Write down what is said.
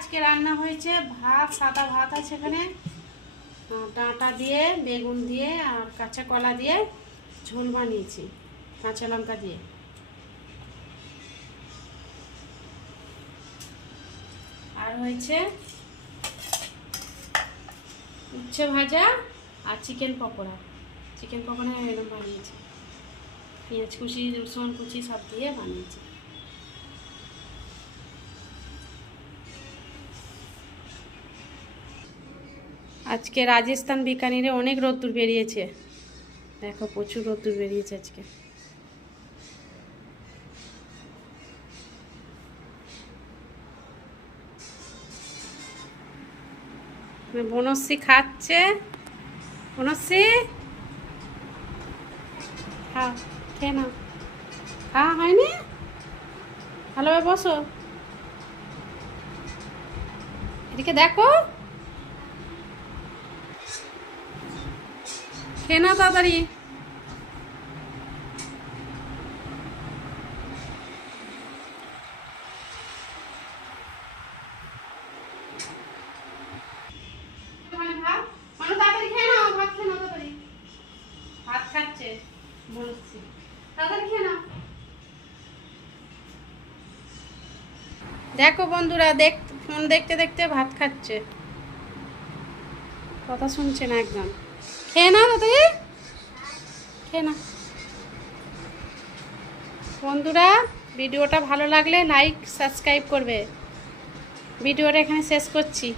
আজকে রান্না হয়েছে ভাত, সাদা ভাত আছে এখানে, ডাঁটা দিয়ে, বেগুন দিয়ে আর কাঁচা কলা দিয়ে ঝোল বানিয়েছি কাঁচা লঙ্কা দিয়ে। আর হয়েছে উচ্ছে ভাজা আর চিকেন পকোড়া। চিকেন পকোড়া এরকম বানিয়েছি, পেঁয়াজ কুচি, রসুন কুচি সব দিয়ে বানিয়েছি। আজকে রাজস্থান বিকানিরে অনেক রোদ্দুর বেরিয়েছে, দেখো প্রচুর রোদ্দুর বেরিয়েছে আজকে। বনশ্রী খাচ্ছে, বনশ্রী খাও, খেয়ে নাও। খাওয়া হয়নি, ভালোভাবে বসো, এদিকে দেখো, খেয়ে নাও তাড়াতাড়ি। ভাত খাচ্ছে বলছি, তাড়াতাড়ি খেয়ে নাও। দেখো বন্ধুরা, ফোন দেখতে দেখতে ভাত খাচ্ছে, কথা শুনছে না একদম। খেয়ে নাও তাড়াতাড়ি, খেয়ে নাও। বন্ধুরা, ভিডিওটা ভালো লাগলে লাইক সাবস্ক্রাইব করবে। ভিডিওটা এখানে শেষ করছি।